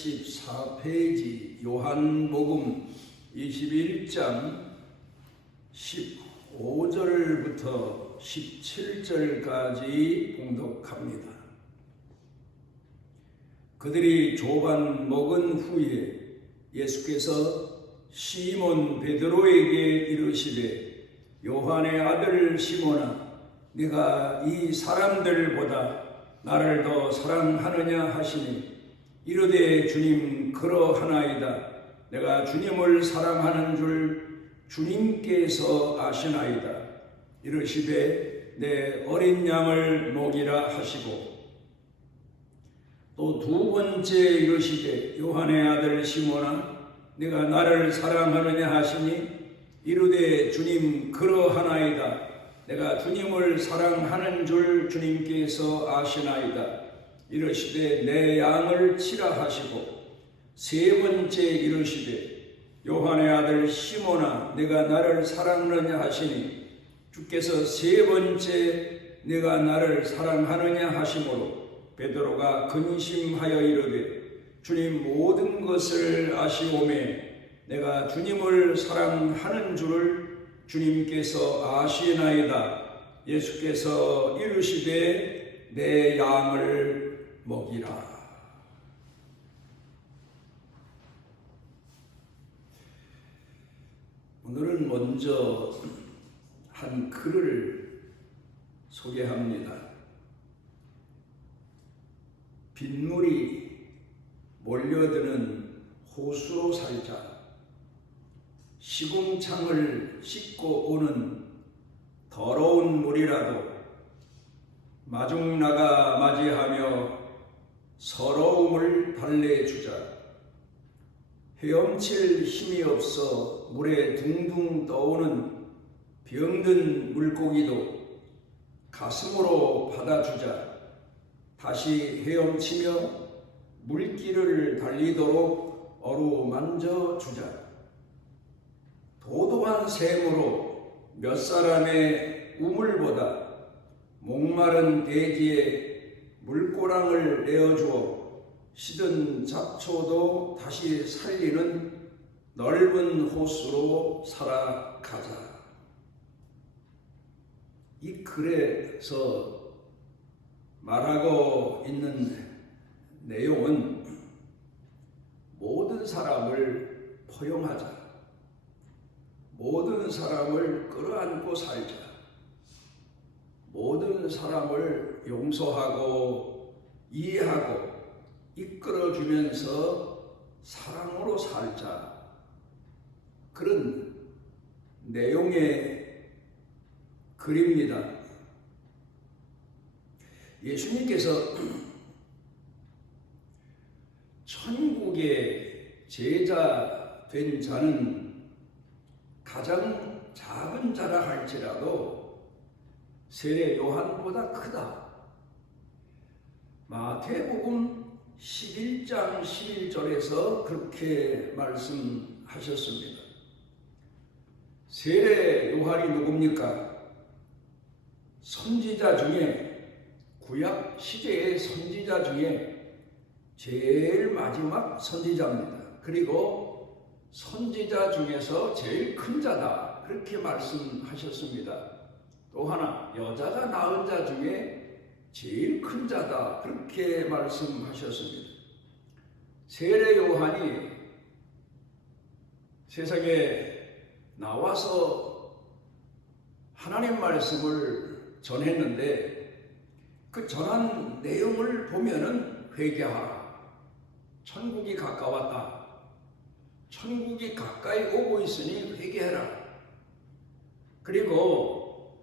14페이지 요한복음 21장 15절부터 17절까지 봉독합니다. 그들이 조반 먹은 후에 예수께서 시몬 베드로에게 이르시되 요한의 아들 시몬아 네가 이 사람들보다 나를 더 사랑하느냐 하시니 이르되 주님 그러하나이다. 내가 주님을 사랑하는 줄 주님께서 아시나이다. 이르시되 내 어린 양을 먹이라 하시고 또 두 번째 이르시되 요한의 아들 시몬아 네가 나를 사랑하느냐 하시니 이르되 주님 그러하나이다. 내가 주님을 사랑하는 줄 주님께서 아시나이다. 이르시되 내 양을 치라 하시고 세 번째 이르시되 요한의 아들 시몬아 네가 나를 사랑하느냐 하시니 주께서 세 번째 네가 나를 사랑하느냐 하시므로 베드로가 근심하여 이르되 주님 모든 것을 아시오매 내가 주님을 사랑하는 줄을 주님께서 아시나이다. 예수께서 이르시되 내 양을 먹이라. 오늘은 먼저 한 글을 소개합니다. 빗물이 몰려드는 호수로 살자. 시궁창을 씻고 오는 더러운 물이라도 마중나가 맞이하며 서러움을 달래주자. 헤엄칠 힘이 없어 물에 둥둥 떠오는 병든 물고기도 가슴으로 받아주자. 다시 헤엄치며 물길을 달리도록 어루만져 주자. 도도한 샘으로 몇 사람의 우물보다 목마른 대지에 물고랑을 내어주어 시든 잡초도 다시 살리는 넓은 호수로 살아가자. 이 글에서 말하고 있는 내용은 모든 사람을 포용하자. 모든 사람을 끌어안고 살자. 모든 사람을 용서하고 이해하고 이끌어주면서 사랑으로 살자. 그런 내용의 글입니다. 예수님께서 천국의 제자 된 자는 가장 작은 자라 할지라도 세례 요한보다 크다. 마태복음 11장 11절에서 그렇게 말씀하셨습니다. 세례 요한이 누굽니까? 선지자 중에 구약 시대의 선지자 중에 제일 마지막 선지자입니다. 그리고 선지자 중에서 제일 큰 자다. 그렇게 말씀하셨습니다. 또 하나 여자가 낳은 자 중에 제일 큰 자다. 그렇게 말씀하셨습니다. 세례 요한이 세상에 나와서 하나님 말씀을 전했는데 그 전한 내용을 보면은 회개하라. 천국이 가까웠다. 천국이 가까이 오고 있으니 회개해라. 그리고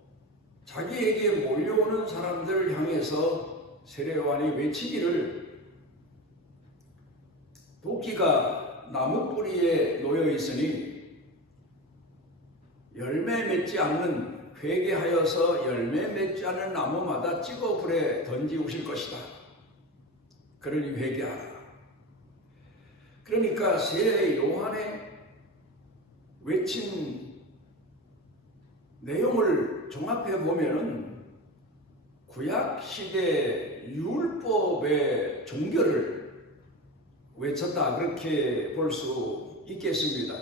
자기에게 몰려오는 사람들을 향해서 세례 요한이 외치기를 도끼가 나무 뿌리에 놓여 있으니 열매 맺지 않는 회개하여서 열매 맺지 않는 나무마다 찍어 불에 던지우실 것이다. 그러니 회개하라. 그러니까 세례 요한의 외친 내용을 종합해 보면은 구약 시대 율법의 종교를 외쳤다, 그렇게 볼 수 있겠습니다.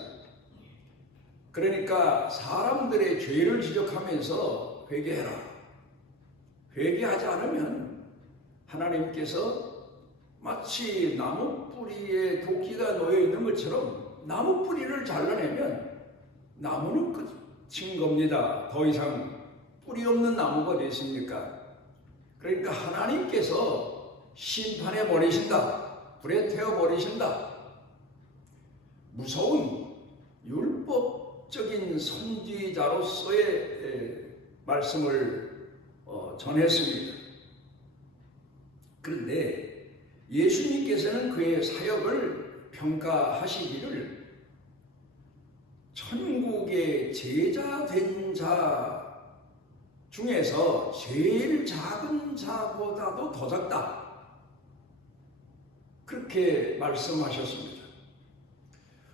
그러니까 사람들의 죄를 지적하면서 회개해라. 회개하지 않으면 하나님께서 마치 나무 뿌리에 도끼가 놓여 있는 것처럼 나무 뿌리를 잘라내면 나무는 끝인 겁니다. 더 이상 뿌리 없는 나무가 어디 있습니까? 그러니까 하나님께서 심판해 버리신다. 불에 태워 버리신다. 무서운 율법적인 선지자로서의 말씀을 전했습니다. 그런데 예수님께서는 그의 사역을 평가하시기를 천국의 제자 된 자 중에서 제일 작은 자보다도 더 작다. 그렇게 말씀하셨습니다.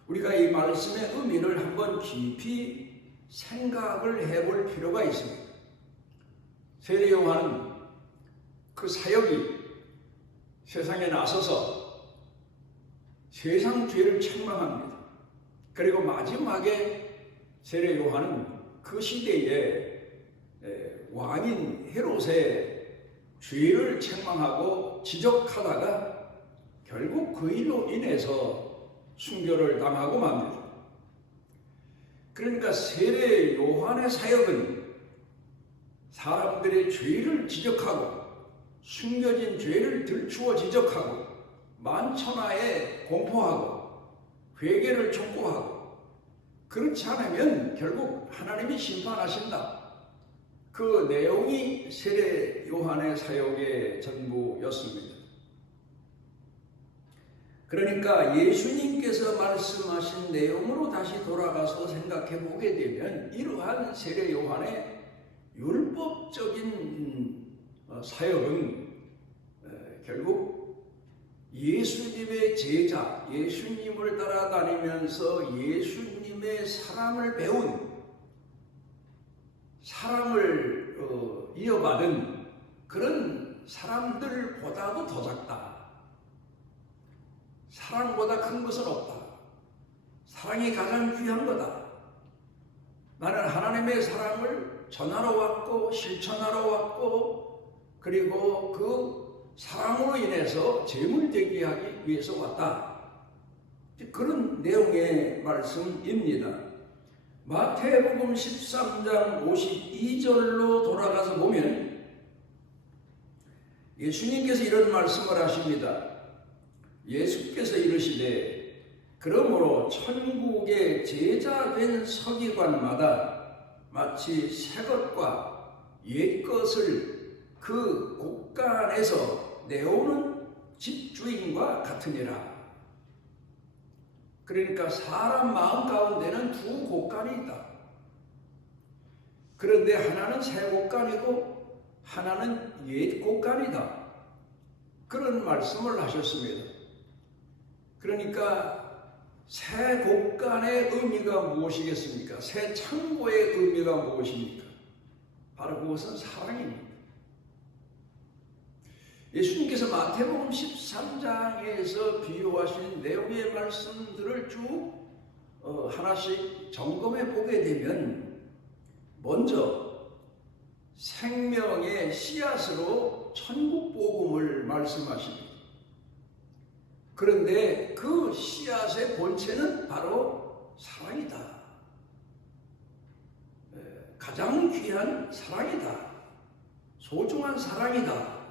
우리가 이 말씀의 의미를 한번 깊이 생각을 해볼 필요가 있습니다. 세례 요한은 그 사역이 세상에 나서서 세상 죄를 책망합니다. 그리고 마지막에 세례 요한은 그 시대에 왕인 헤롯의 죄를 책망하고 지적하다가 결국 그 일로 인해서 순교를 당하고 맙니다. 그러니까 세례 요한의 사역은 사람들의 죄를 지적하고 숨겨진 죄를 들추어 지적하고 만천하에 공포하고 회개를 촉구하고, 그렇지 않으면 결국 하나님이 심판하신다. 그 내용이 세례 요한의 사역의 전부였습니다. 그러니까 예수님께서 말씀하신 내용으로 다시 돌아가서 생각해 보게 되면 이러한 세례 요한의 율법적인 사역은 결국 예수님의 제자, 예수님을 따라다니면서 예수님의 사랑을 배운, 사랑을 이어받은 그런 사람들보다도 더 작다. 사랑보다 큰 것은 없다. 사랑이 가장 귀한 거다. 나는 하나님의 사랑을 전하러 왔고 실천하러 왔고, 그리고 그 사랑으로 인해서 재물되게 하기 위해서 왔다. 그런 내용의 말씀입니다. 마태복음 13장 52절로 돌아가서 보면 예수님께서 이런 말씀을 하십니다. 예수께서 이르시되 그러므로 천국의 제자 된 서기관마다 마치 새 것과 옛 것을 그 곳간에서 내오는 집주인과 같으니라. 그러니까 사람 마음 가운데는 두 곳간이 있다. 그런데 하나는 새 곳간이고 하나는 옛 곳간이다. 그런 말씀을 하셨습니다. 그러니까 새 곳간의 의미가 무엇이겠습니까? 새 창고의 의미가 무엇입니까? 바로 그것은 사랑입니다. 예수님께서 마태복음 13장에서 비유하신 내용의 말씀들을 쭉 하나씩 점검해 보게 되면 먼저 생명의 씨앗으로 천국 복음을 말씀하십니다. 그런데 그 씨앗의 본체는 바로 사랑이다. 가장 귀한 사랑이다. 소중한 사랑이다.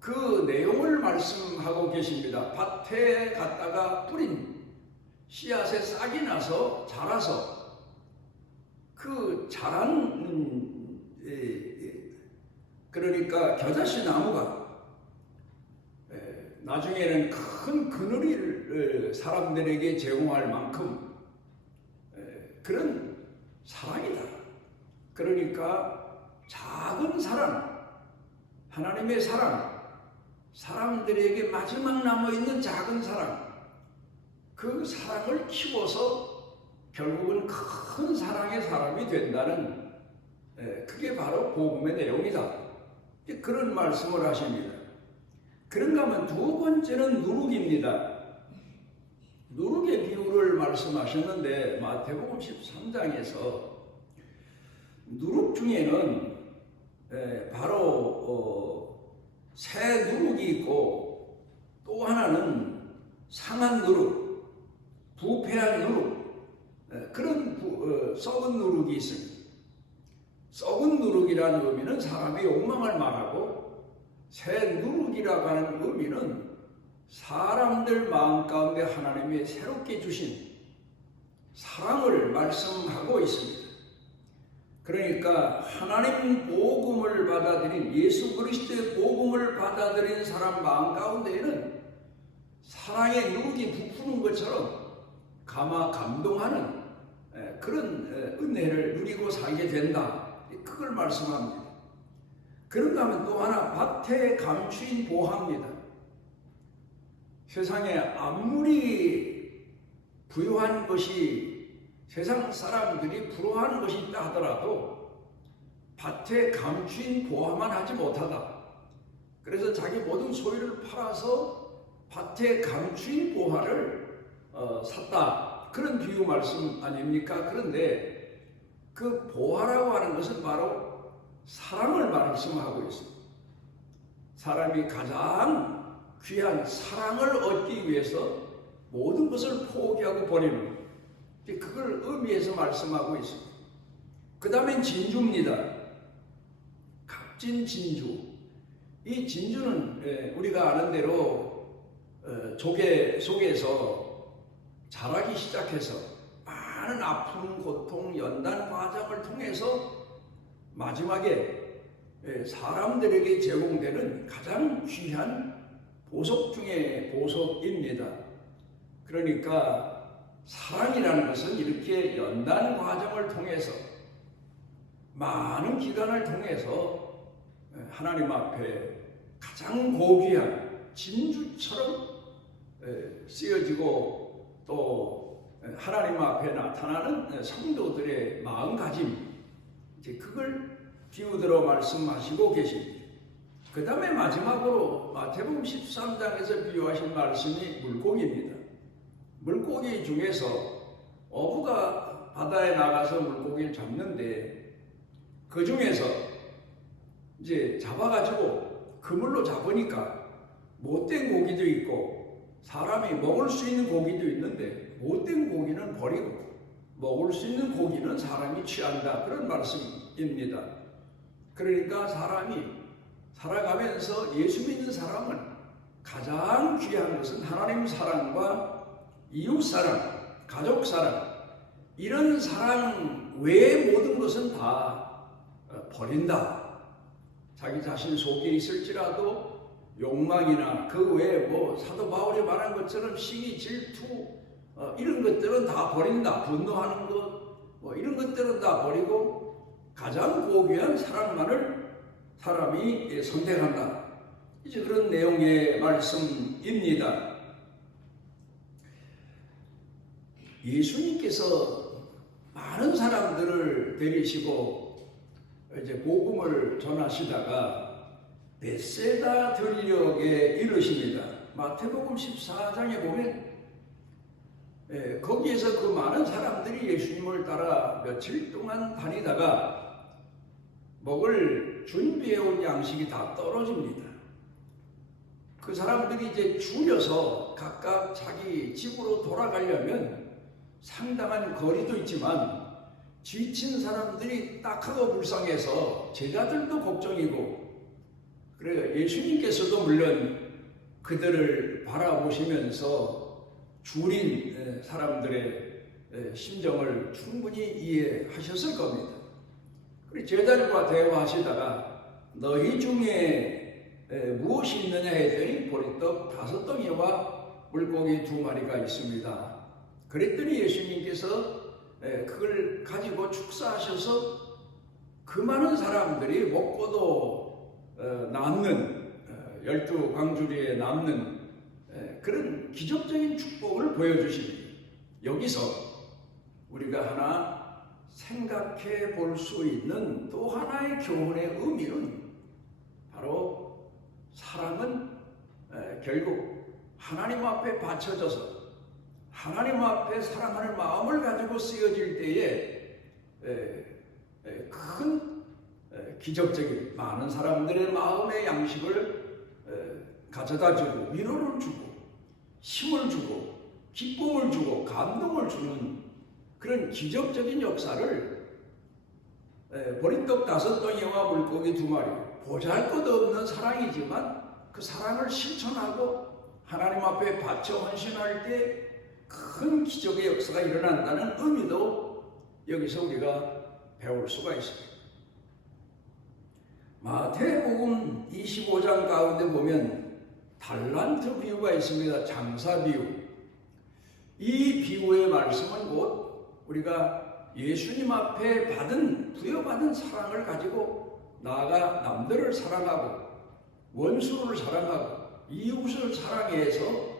그 내용을 말씀하고 계십니다. 밭에 갔다가 뿌린 씨앗에 싹이 나서 자라서 그 자란 그러니까 겨자씨 나무가 나중에는 큰 그늘을 사람들에게 제공할 만큼 그런 사랑이다. 그러니까 작은 사랑, 하나님의 사랑, 사람들에게 마지막 남아있는 작은 사랑, 그 사랑을 키워서 결국은 큰 사랑의 사람이 된다는, 그게 바로 복음의 내용이다. 그런 말씀을 하십니다. 그런가 하면 두 번째는 누룩입니다. 누룩의 비유를 말씀하셨는데 마태복음 13장에서 누룩 중에는 바로 새 누룩이 있고 또 하나는 상한 누룩, 부패한 누룩, 그런 썩은 누룩이 있습니다. 썩은 누룩이라는 의미는 사람의 욕망을 말하고 새 누룩이라고 하는 의미는 사람들 마음 가운데 하나님이 새롭게 주신 사랑을 말씀하고 있습니다. 그러니까 하나님 복음을 받아들인 예수 그리스도의 복음을 받아들인 사람 마음 가운데에는 사랑의 누룩이 부푸는 것처럼 감동하는 그런 은혜를 누리고 살게 된다. 그걸 말씀합니다. 그런가 하면 또 하나 밭에 감추인 보화입니다. 세상에 아무리 부유한 것이 세상 사람들이 부러워하는 것이 있다 하더라도 밭에 감추인 보화만 하지 못하다. 그래서 자기 모든 소유를 팔아서 밭에 감추인 보화를 샀다. 그런 비유 말씀 아닙니까? 그런데 그 보화라고 하는 것은 바로 사랑을 말씀하고 있습니다. 사람이 가장 귀한 사랑을 얻기 위해서 모든 것을 포기하고 버리는 그걸 의미해서 말씀하고 있습니다. 그 다음엔 진주입니다. 값진 진주. 이 진주는 우리가 아는 대로 조개 속에서 자라기 시작해서 많은 아픔, 고통, 연단 과정을 통해서 마지막에 사람들에게 제공되는 가장 귀한 보석 중에 보석입니다. 그러니까 사랑이라는 것은 이렇게 연단 과정을 통해서 많은 기간을 통해서 하나님 앞에 가장 고귀한 진주처럼 쓰여지고 또 하나님 앞에 나타나는 성도들의 마음가짐, 이제 그걸 비유들어 말씀하시고 계십니다. 그 다음에 마지막으로 마태복음 13장에서 비유하신 말씀이 물고기입니다. 물고기 중에서 어부가 바다에 나가서 물고기를 잡는데 그 중에서 이제 잡아가지고 그물로 잡으니까 못된 고기도 있고 사람이 먹을 수 있는 고기도 있는데 못된 고기는 버리고 먹을 수 있는 고기는 사람이 취한다. 그런 말씀입니다. 그러니까 사람이 살아가면서 예수 믿는 사람은 가장 귀한 것은 하나님 사랑과 이웃 사랑, 가족 사랑, 이런 사랑 외의 모든 것은 다 버린다. 자기 자신 속에 있을지라도 욕망이나 그 외에 사도 바울이 말한 것처럼 시기, 질투 이런 것들은 다 버린다. 분노하는 것 이런 것들은 다 버리고 가장 고귀한 사랑만을 사람이 선택한다. 이제 그런 내용의 말씀입니다. 예수님께서 많은 사람들을 데리시고 이제 복음을 전하시다가 벳세다 들녘에 이르십니다. 마태복음 14장에 보면 거기에서 그 많은 사람들이 예수님을 따라 며칠 동안 다니다가 먹을 준비해온 양식이 다 떨어집니다. 그 사람들이 이제 줄여서 각각 자기 집으로 돌아가려면 상당한 거리도 있지만 지친 사람들이 딱하고 불쌍해서 제자들도 걱정이고 그래요. 예수님께서도 물론 그들을 바라보시면서 줄인 사람들의 심정을 충분히 이해하셨을 겁니다. 그리고 제자들과 대화하시다가 너희 중에 무엇이 있느냐 했더니 보리떡 5덩이와 물고기 2마리가 있습니다. 그랬더니 예수님께서 그걸 가지고 축사하셔서 그 많은 사람들이 먹고도 남는 12광주리에 남는 그런 기적적인 축복을 보여주십니다. 여기서 우리가 하나 생각해 볼 수 있는 또 하나의 교훈의 의미는 바로 사랑은 결국 하나님 앞에 바쳐져서 하나님 앞에 사랑하는 마음을 가지고 쓰여질 때에 큰 기적적인 많은 사람들의 마음의 양식을 가져다주고 위로를 주고 힘을 주고 기쁨을 주고 감동을 주는 그런 기적적인 역사를 보리떡 5덩이와 물고기 2마리 보잘것없는 사랑이지만 그 사랑을 실천하고 하나님 앞에 바쳐 헌신할 때 큰 기적의 역사가 일어난다는 의미도 여기서 우리가 배울 수가 있습니다. 마태복음 25장 가운데 보면 달란트 비유가 있습니다. 장사 비유. 이 비유의 말씀은 곧 우리가 예수님 앞에 부여받은 사랑을 가지고 나아가 남들을 사랑하고 원수를 사랑하고 이웃을 사랑해서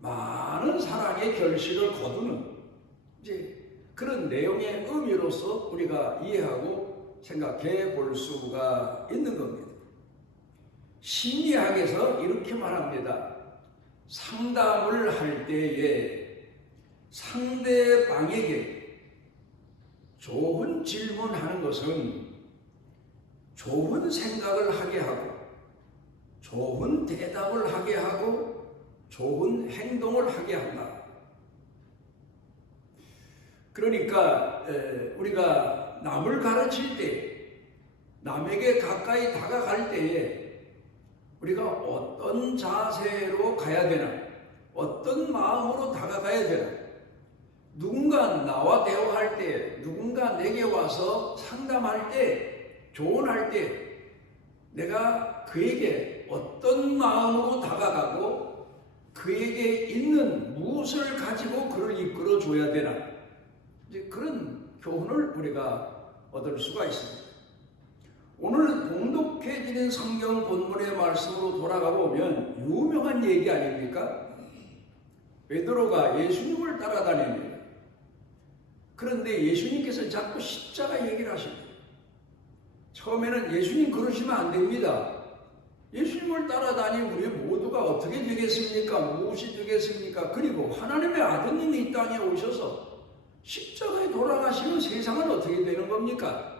많은 사랑의 결실을 거두는 이제 그런 내용의 의미로서 우리가 이해하고 생각해 볼 수가 있는 겁니다. 심리학에서 이렇게 말합니다. 상담을 할 때에 상대방에게 좋은 질문하는 것은 좋은 생각을 하게 하고 좋은 대답을 하게 하고 좋은 행동을 하게 한다. 그러니까 우리가 남을 가르칠 때 남에게 가까이 다가갈 때에 우리가 어떤 자세로 가야 되나 어떤 마음으로 다가가야 되나 누군가 나와 대화할 때 누군가 내게 와서 상담할 때 조언할 때 내가 그에게 어떤 마음으로 다가가고 그에게 있는 무엇을 가지고 그를 이끌어 줘야 되나 이제 그런 교훈을 우리가 얻을 수가 있습니다. 오늘 봉독해지는 성경 본문의 말씀으로 돌아가 보면 유명한 얘기 아닙니까? 베드로가 예수님을 따라다닙니다. 그런데 예수님께서 자꾸 십자가 얘기를 하십니다. 처음에는 예수님 그러시면 안 됩니다. 예수님을 따라다니는 우리 모두가 어떻게 되겠습니까? 무엇이 되겠습니까? 그리고 하나님의 아드님이 이 땅에 오셔서 십자가에 돌아가시는 세상은 어떻게 되는 겁니까?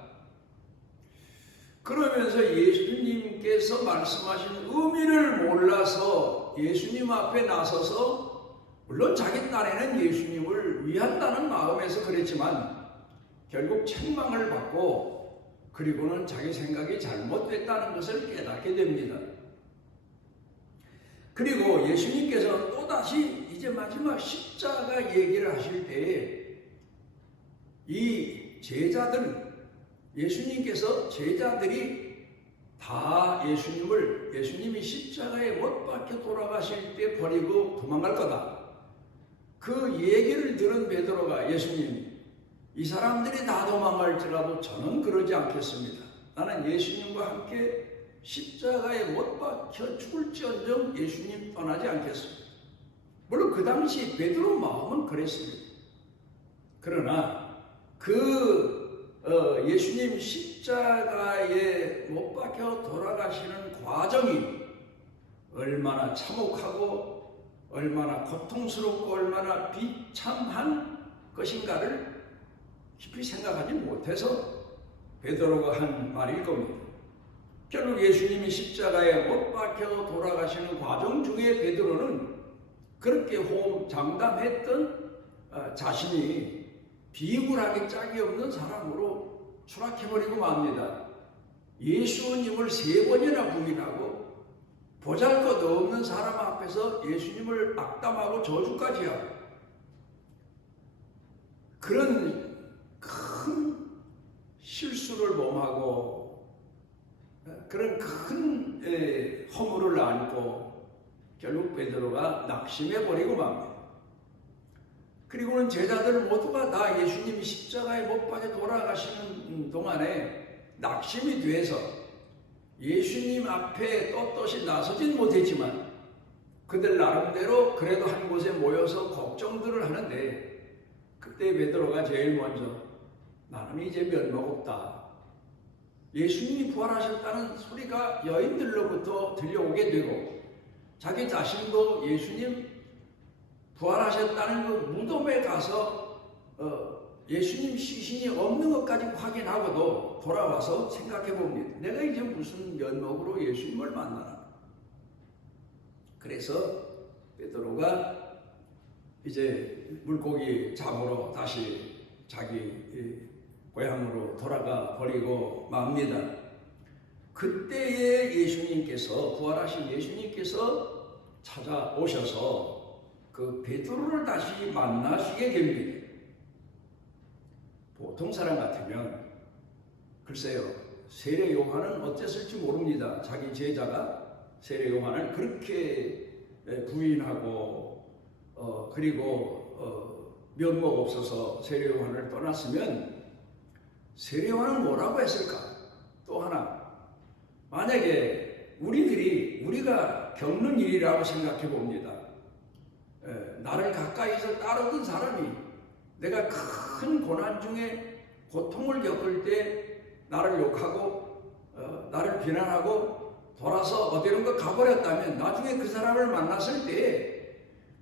그러면서 예수님께서 말씀하신 의미를 몰라서 예수님 앞에 나서서 물론 자기 딴에는 예수님을 위한다는 마음에서 그랬지만 결국 책망을 받고 그리고는 자기 생각이 잘못됐다는 것을 깨닫게 됩니다. 그리고 예수님께서 또다시 이제 마지막 십자가 얘기를 하실 때에 이 제자들, 예수님께서 제자들이 다 예수님이 십자가에 못 박혀 돌아가실 때 버리고 도망갈 거다. 그 얘기를 들은 베드로가 예수님, 이 사람들이 다 도망갈지라도 저는 그러지 않겠습니다. 나는 예수님과 함께 십자가에 못 박혀 죽을지언정 예수님 떠나지 않겠습니다. 물론 그 당시 베드로 마음은 그랬습니다. 그러나 예수님 십자가에 못 박혀 돌아가시는 과정이 얼마나 참혹하고 얼마나 고통스럽고 얼마나 비참한 것인가를 깊이 생각하지 못해서 베드로가 한 말일 겁니다. 결국 예수님이 십자가에 못 박혀 돌아가시는 과정 중에 베드로는 그렇게 호언장담했던 자신이 비굴하게 짝이 없는 사람으로 추락해버리고 맙니다. 예수님을 3번이나 부인하고 보잘것없는 사람 앞에서 예수님을 악담하고 저주까지 하고 그런 큰 실수를 범하고 그런 큰 허물을 안고 결국 베드로가 낙심해버리고 맙니다. 그리고는 제자들 모두가 다 예수님이 십자가에 못 박혀 돌아가시는 동안에 낙심이 돼서 예수님 앞에 떳떳이 나서진 못했지만 그들 나름대로 그래도 한 곳에 모여서 걱정들을 하는데 그때 베드로가 제일 먼저 나는 이제 면목 없다. 예수님이 부활하셨다는 소리가 여인들로부터 들려오게 되고 자기 자신도 예수님 부활하셨다는 그 무덤에 가서 예수님 시신이 없는 것까지 확인하고도 돌아와서 생각해 봅니다. 내가 이제 무슨 면목으로 예수님을 만나나. 그래서 베드로가 이제 물고기 잡으러 다시 자기 고향으로 돌아가 버리고 맙니다. 그때에 예수님께서, 부활하신 예수님께서 찾아오셔서 그 베드로를 다시 만나시게 됩니다. 보통 사람 같으면 글쎄요, 세례 요한은 어땠을지 모릅니다. 자기 제자가 세례 요한을 그렇게 부인하고 그리고 면목 없어서 세례 요한을 떠났으면 세례 요한은 뭐라고 했을까? 또 하나, 만약에 우리가 겪는 일이라고 생각해 봅니다. 나를 가까이서 따르던 사람이 내가 큰 고난 중에 고통을 겪을 때 나를 욕하고 나를 비난하고 돌아서 어디론가 가버렸다면 나중에 그 사람을 만났을 때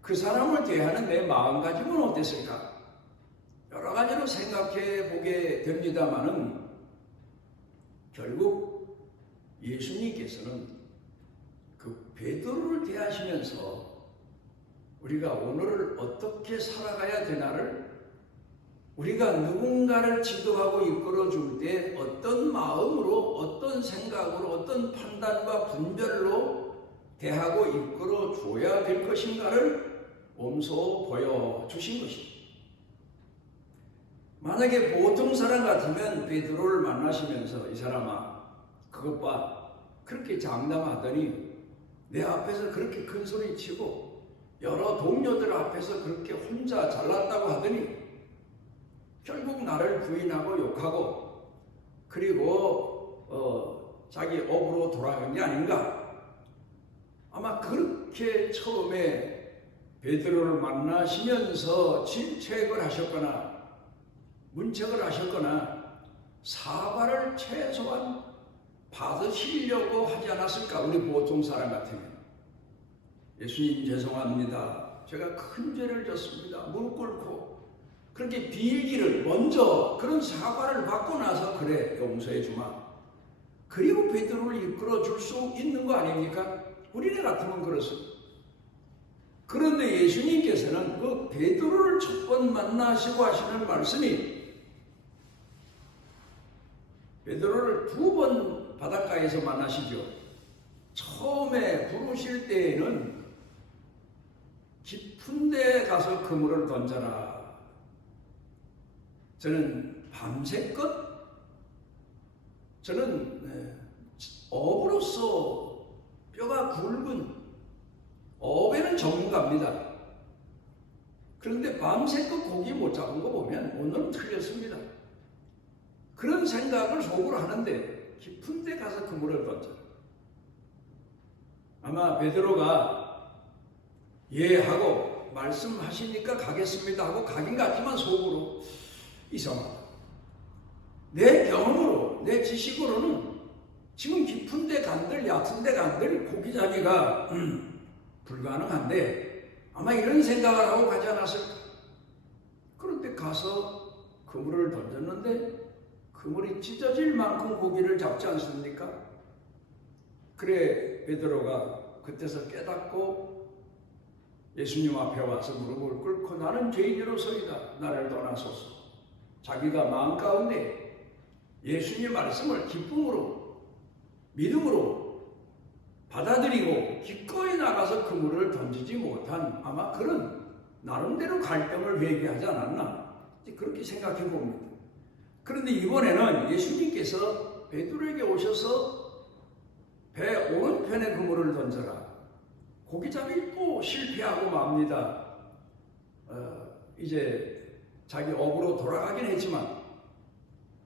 그 사람을 대하는 내 마음가짐은 어땠을까? 여러 가지로 생각해 보게 됩니다만은 결국 예수님께서는 그 베드로를 대하시면서 우리가 오늘을 어떻게 살아가야 되나를, 우리가 누군가를 지도하고 이끌어 줄 때 어떤 마음으로, 어떤 생각으로, 어떤 판단과 분별로 대하고 이끌어 줘야 될 것인가를 몸소 보여주신 것입니다. 만약에 보통 사람 같으면 베드로를 만나시면서 이 사람아, 그것 봐, 그렇게 장담하더니 내 앞에서 그렇게 큰 소리 치고 여러 동료들 앞에서 그렇게 혼자 잘났다고 하더니 결국 나를 부인하고 욕하고 그리고 자기 업으로 돌아간 게 아닌가. 아마 그렇게 처음에 베드로를 만나시면서 질책을 하셨거나 문책을 하셨거나 사과를 최소한 받으시려고 하지 않았을까? 우리 보통 사람 같으면 예수님 죄송합니다. 제가 큰 죄를 졌습니다. 무릎 꿇고 그렇게 빌기를 먼저 그런 사과를 받고 나서 그래 용서해 주마. 그리고 베드로를 이끌어 줄 수 있는 거 아닙니까? 우리네 같으면 그렇습니다. 그런데 예수님께서는 그 베드로를 첫 번 만나시고 하시는 말씀이 베드로를 두 번 바닷가에서 만나시죠. 처음에 부르실 때에는 깊은 데 가서 그물을 던져라. 저는 밤새껏 저는 어부로서 뼈가 굵은 어배는 전문가입니다. 그런데 밤새껏 고기 못 잡은 거 보면 오늘은 틀렸습니다. 그런 생각을 속으로 하는데 깊은 데 가서 그물을 던져라. 아마 베드로가 예 하고 말씀하시니까 가겠습니다 하고 가긴 갔지만 속으로 이상하다. 내 경험으로, 내 지식으로는 지금 깊은 데 간들, 얕은 데 간들 고기 잡기가 불가능한데 아마 이런 생각을 하고 가지 않았을까. 그런데 가서 그물을 던졌는데 그물이 찢어질 만큼 고기를 잡지 않습니까? 그래 베드로가 그때서 깨닫고 예수님 앞에 와서 무릎을 꿇고 나는 죄인으로서이다. 나를 떠나소서. 자기가 마음 가운데 예수님 말씀을 기쁨으로 믿음으로 받아들이고 기꺼이 나가서 그물을 던지지 못한 아마 그런 나름대로 갈등을 회개하지 않았나 그렇게 생각해 봅니다. 그런데 이번에는 예수님께서 베드로에게 오셔서 배 오른편에 그물을 던져라. 고기잡이 또 실패하고 맙니다. 이제 자기 업으로 돌아가긴 했지만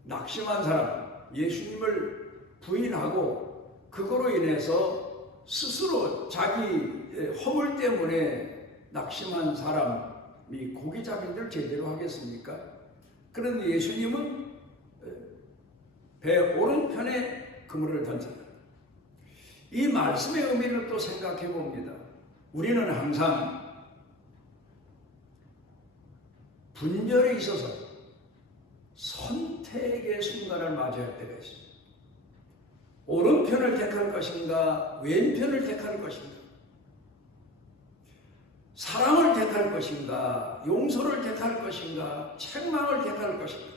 낙심한 사람, 예수님을 부인하고 그거로 인해서 스스로 자기 허물 때문에 낙심한 사람이 고기잡이들 제대로 하겠습니까? 그런데 예수님은 배 오른편에 그물을 던졌다. 이 말씀의 의미를 또 생각해 봅니다. 우리는 항상 분별에 있어서 선택의 순간을 맞이할 때가 있습니다. 오른편을 택할 것인가, 왼편을 택할 것인가, 사랑을 택할 것인가, 용서를 택할 것인가, 책망을 택할 것인가.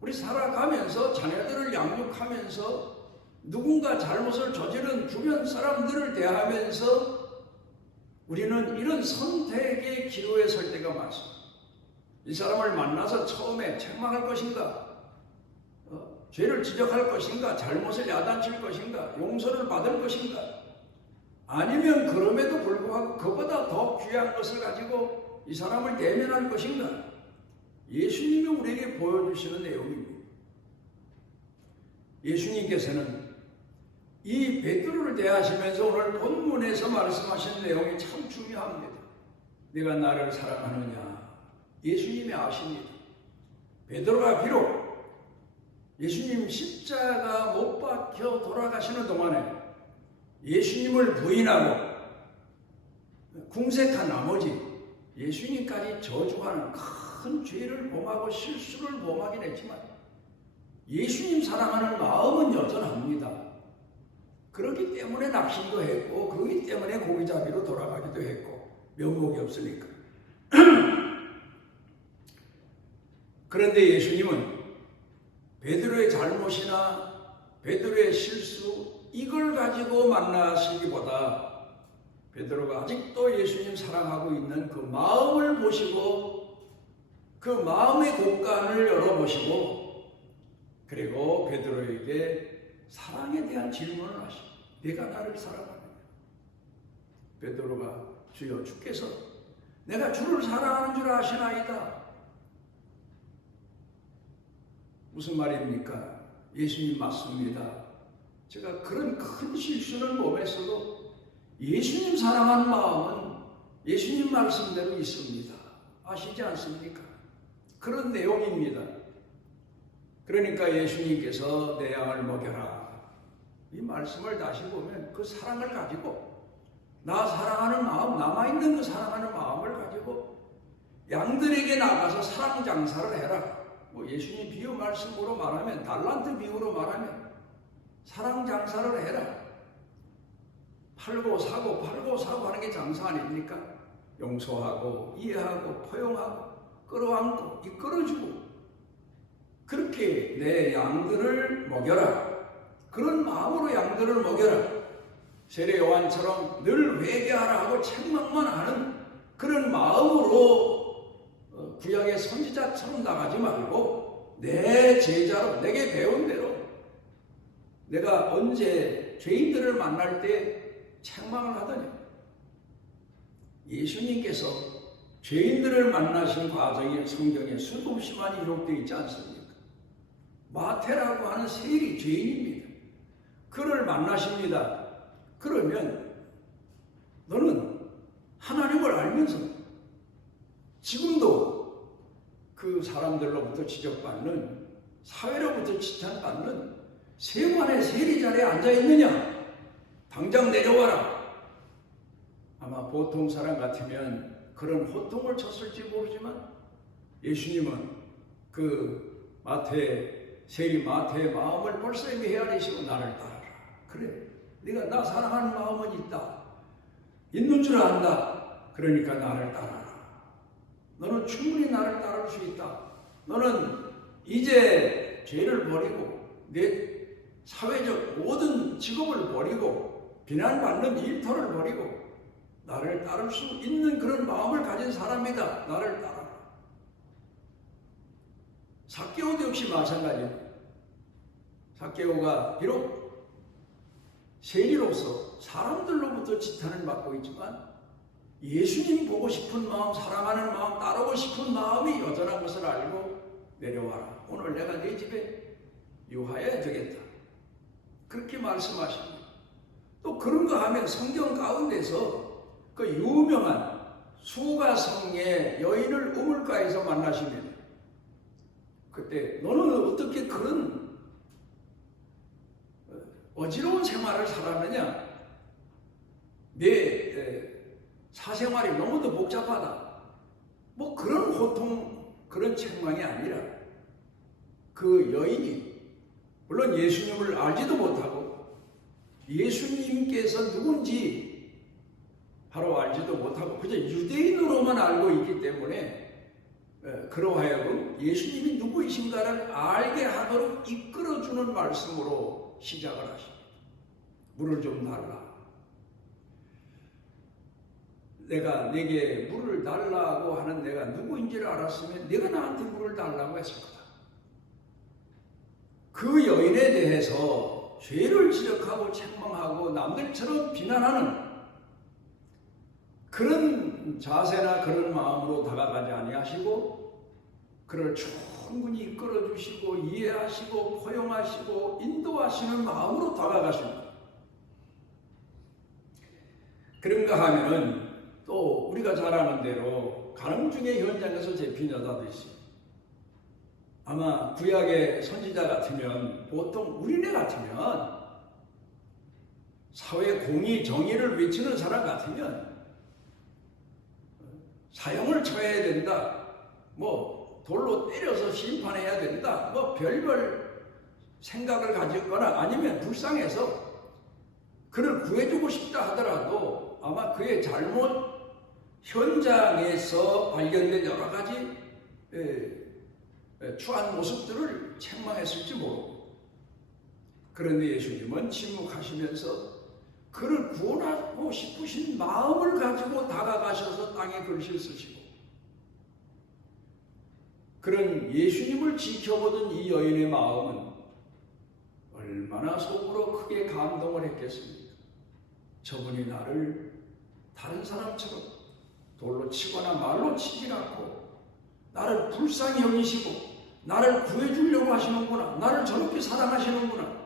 우리 살아가면서 자녀들을 양육하면서 누군가 잘못을 저지른 주변 사람들을 대하면서 우리는 이런 선택의 기로에 설 때가 많습니다. 이 사람을 만나서 처음에 책망할 것인가, 죄를 지적할 것인가, 잘못을 야단칠 것인가, 용서를 받을 것인가, 아니면 그럼에도 불구하고 그보다 더 귀한 것을 가지고 이 사람을 대면할 것인가. 예수님이 우리에게 보여주시는 내용입니다. 예수님께서는 이 베드로를 대하시면서 오늘 본문에서 말씀하신 내용이 참 중요합니다. 내가 나를 사랑하느냐? 예수님이 아십니다. 베드로가 비록 예수님 십자가 못 박혀 돌아가시는 동안에 예수님을 부인하고 궁색한 나머지 예수님까지 저주하는 큰 죄를 범하고 실수를 범하긴 했지만 예수님 사랑하는 마음은 여전합니다. 그렇기 때문에 낙심도 했고, 그렇기 때문에 고기잡이로 돌아가기도 했고, 면목이 없으니까. 그런데 예수님은 베드로의 잘못이나 베드로의 실수, 이걸 가지고 만나시기보다 베드로가 아직도 예수님 사랑하고 있는 그 마음을 보시고 그 마음의 곳간을 열어보시고, 그리고 베드로에게 사랑에 대한 질문을 하시고, 내가 나를 사랑하느냐? 베드로가 주여, 주께서 내가 주를 사랑하는 줄 아시나이다. 무슨 말입니까? 예수님 맞습니다. 제가 그런 큰 실수는 몸에서도 예수님 사랑하는 마음은 예수님 말씀대로 있습니다. 아시지 않습니까? 그런 내용입니다. 그러니까 예수님께서 내 양을 먹여라, 이 말씀을 다시 보면 그 사랑을 가지고, 나 사랑하는 마음, 남아있는 그 사랑하는 마음을 가지고 양들에게 나가서 사랑 장사를 해라. 뭐 예수님 비유 말씀으로 말하면, 달란트 비유로 말하면 사랑 장사를 해라. 팔고 사고 하는 게 장사 아닙니까? 용서하고 이해하고 포용하고 끌어안고 이끌어주고, 그렇게 내 양들을 먹여라. 그런 마음으로 양들을 먹여라. 세례 요한처럼 늘 회개하라 하고 책망만 하는 그런 마음으로 구약의 선지자처럼 나가지 말고 내 제자로, 내게 배운 대로, 내가 언제 죄인들을 만날 때 책망을 하더니, 예수님께서 죄인들을 만나신 과정이 성경에 수도 없이 많이 기록되어 있지 않습니까? 마태라고 하는 세리 죄인입니다. 그를 만나십니다. 그러면 너는 하나님을 알면서 지금도 그 사람들로부터 지적받는, 사회로부터 칭찬받는 세관의 세리 자리에 앉아있느냐? 당장 내려와라. 아마 보통 사람 같으면 그런 호통을 쳤을지 모르지만 예수님은 그 세리 마태의 마음을 벌써 이미 헤아리시고 나를 따라라. 그래, 네가 나 사랑하는 마음은 있는 줄 안다. 그러니까 나를 따라라. 너는 충분히 나를 따를 수 있다. 너는 이제 죄를 버리고 내 사회적 모든 직업을 버리고 비난받는 일터를 버리고 나를 따를 수 있는 그런 마음을 가진 사람이다. 나를 따라라. 삭개오도 역시 마찬가지입니다. 삭개오가 비록 세리로서 사람들로부터 지탄을 받고 있지만 예수님 보고 싶은 마음, 사랑하는 마음, 따르고 싶은 마음이 여전한 것을 알고 내려와라. 오늘 내가 네 집에 유하여야 되겠다. 그렇게 말씀하십니다. 또 그런가 하면 성경 가운데서 그 유명한 수가성의 여인을 우물가에서 만나시면 그때 너는 어떻게 그런 어지러운 생활을 살았느냐? 내 사생활이 너무도 복잡하다. 뭐 그런 고통, 그런 책망이 아니라 그 여인이 물론 예수님을 알지도 못하고 예수님께서 누군지 바로 알지도 못하고 그저 유대인으로만 알고 있기 때문에 그러하여금 예수님이 누구이신가를 알게 하도록 이끌어주는 말씀으로 시작을 하십니다. 물을 좀 달라. 내가 내게 물을 달라고 하는 내가 누구인지를 알았으면 내가 나한테 물을 달라고 했을 거다. 그 여인에 대해서 죄를 지적하고 책망하고 남들처럼 비난하는 그런 자세나 그런 마음으로 다가가지 아니하시고 그를 충분히 이끌어 주시고 이해하시고 포용하시고 인도하시는 마음으로 다가가십니다. 그런가 하면은 또 우리가 잘 아는 대로 가늠 중의 현장에서 잡힌 여자도 있습니다. 아마 구약의 선지자 같으면 보통 우리네 같으면 사회 공의 정의를 외치는 사람 같으면 사형을 쳐야 된다. 뭐 돌로 때려서 심판해야 된다. 뭐 별별 생각을 가졌거나 아니면 불쌍해서 그를 구해주고 싶다 하더라도 아마 그의 잘못 현장에서 발견된 여러 가지 추한 모습들을 책망했을지 모르고 그런데 예수님은 침묵하시면서 그를 구원하고 싶으신 마음을 가지고 다가가셔서 땅에 글씨를 쓰시고 그런 예수님을 지켜보던 이 여인의 마음은 얼마나 속으로 크게 감동을 했겠습니까? 저분이 나를 다른 사람처럼 돌로 치거나 말로 치지 않고 나를 불쌍히 여기시고 나를 구해주려고 하시는구나. 나를 저렇게 사랑하시는구나.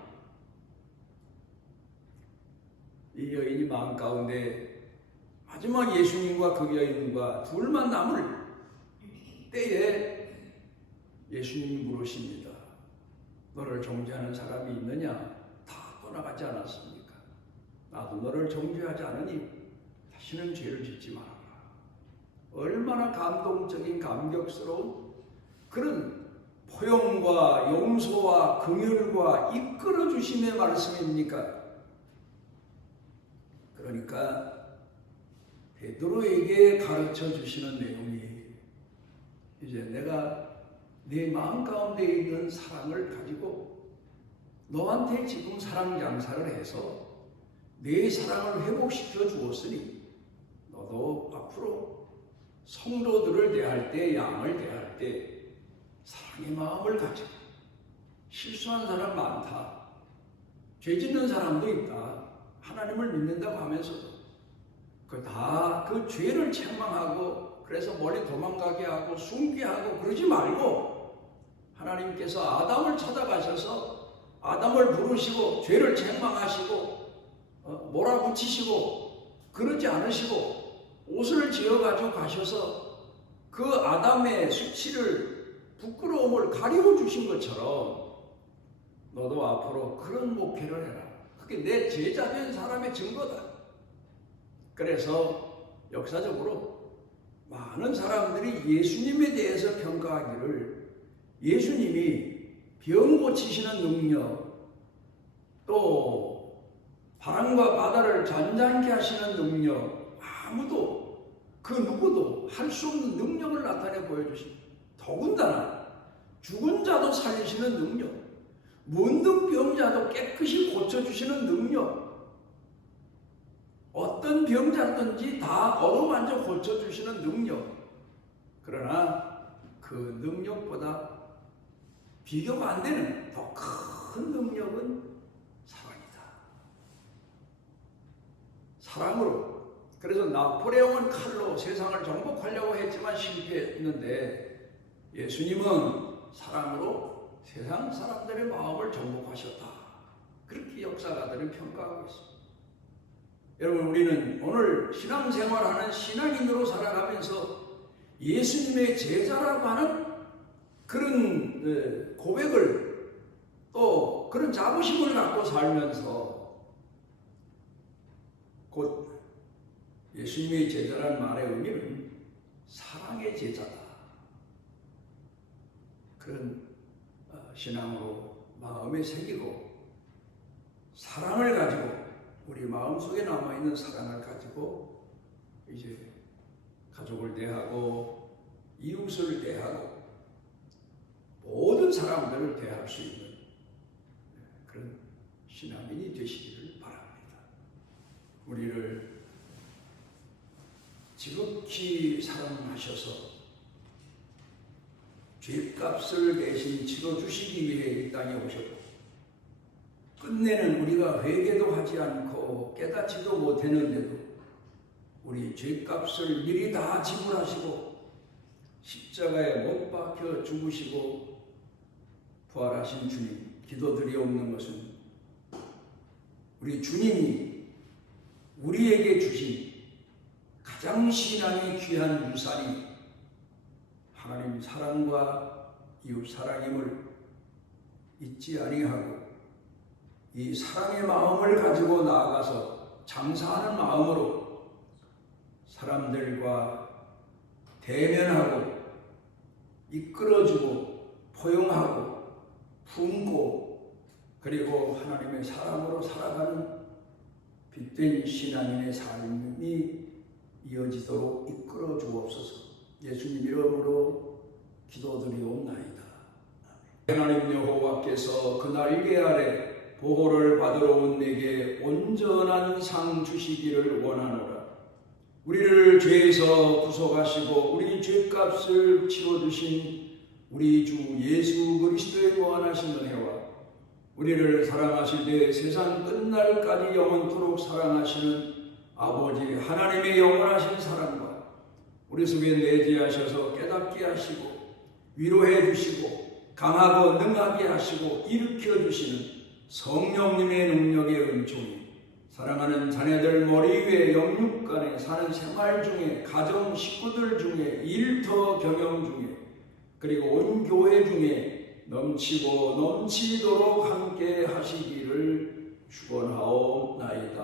이 여인이 마음 가운데 마지막 예수님과 그 여인과 둘만 남을 때에 예수님이 물으십니다. 너를 정죄하는 사람이 있느냐? 다 떠나가지 않았습니까? 나도 너를 정죄하지 않으니 다시는 죄를 짓지 말아라. 얼마나 감동적인 감격스러운 그런 포용과 용서와 긍휼과 이끌어 주심의 말씀입니까? 그러니까 베드로에게 가르쳐 주시는 내용이 이제 내가 내 마음 가운데 있는 사랑을 가지고 너한테 지금 사랑 장사를 해서 내 사랑을 회복시켜 주었으니 너도 앞으로 성도들을 대할 때, 양을 대할 때 사랑의 마음을 가지고 실수한 사람 많다. 죄 짓는 사람도 있다. 하나님을 믿는다고 하면서도 그 죄를 책망하고 그래서 멀리 도망가게 하고 숨게 하고 그러지 말고 하나님께서 아담을 찾아가셔서 아담을 부르시고 죄를 책망하시고 몰아붙이시고 그러지 않으시고 옷을 지어가지고 가셔서 그 아담의 수치를 부끄러움을 가리워 주신 것처럼 너도 앞으로 그런 목회를 해라. 그게 내 제자된 사람의 증거다. 그래서 역사적으로 많은 사람들이 예수님에 대해서 평가하기를 예수님이 병 고치시는 능력 또 바람과 바다를 잔잔케 하시는 능력 아무도 그 누구도 할 수 없는 능력을 나타내 보여주십니다. 더군다나 죽은 자도 살리시는 능력 문둥병자도 깨끗이 고쳐주시는 능력 어떤 병자든지 다 어루만져 고쳐주시는 능력 그러나 그 능력보다 비교가 안 되는 더 큰 능력은 사랑이다. 사랑으로 그래서 나폴레옹은 칼로 세상을 정복하려고 했지만 실패했는데 예수님은 사랑으로 세상 사람들의 마음을 정복하셨다. 그렇게 역사가들은 평가하고 있습니다. 여러분 우리는 오늘 신앙생활하는 신앙인으로 살아가면서 예수님의 제자라고 하는 그런 고백을 또 그런 자부심을 갖고 살면서 곧 예수님의 제자라는 말의 의미는 사랑의 제자다. 그런 신앙으로 마음에 새기고 사랑을 가지고 우리 마음속에 남아있는 사랑을 가지고 이제 가족을 대하고 이웃을 대하고 모든 사람들을 대할 수 있는 그런 신앙인이 되시기를 바랍니다. 우리를 지극히 사랑하셔서 죄값을 대신 치러주시기 위해 이 땅에 오셨고 끝내는 우리가 회개도 하지 않고 깨닫지도 못했는데도 우리 죄값을 미리 다 지불하시고 십자가에 못 박혀 죽으시고 부활하신 주님 기도드리옵는 것은 우리 주님이 우리에게 주신 가장 신앙이 귀한 유산이 하나님 사랑과 이웃 사랑임을 잊지 아니하고 이 사랑의 마음을 가지고 나아가서 장사하는 마음으로 사람들과 대면하고 이끌어주고 포용하고 품고 그리고 하나님의 사랑으로 살아가는 빛된 신앙인의 삶이 이어지도록 이끌어 주옵소서. 예수님 이름으로 기도드리옵나이다. 하나님 여호와께서 그 날개 아래 보호를 받으러 온 내게 온전한 상 주시기를 원하노라. 우리를 죄에서 구속하시고 우리 죄값을 치러주신 우리 주 예수 그리스도의 무한하신 은혜와 우리를 사랑하시되 세상 끝날까지 영원토록 사랑하시는 아버지 하나님의 영원하신 사랑과 우리 속에 내재하셔서 깨닫게 하시고 위로해 주시고 강하고 능하게 하시고 일으켜 주시는 성령님의 능력의 은총이 사랑하는 자녀들 머리 위에 영육간에 사는 생활 중에 가정 식구들 중에 일터 경영 중에 그리고 온 교회 중에 넘치고 넘치도록 함께 하시기를 축원하옵나이다.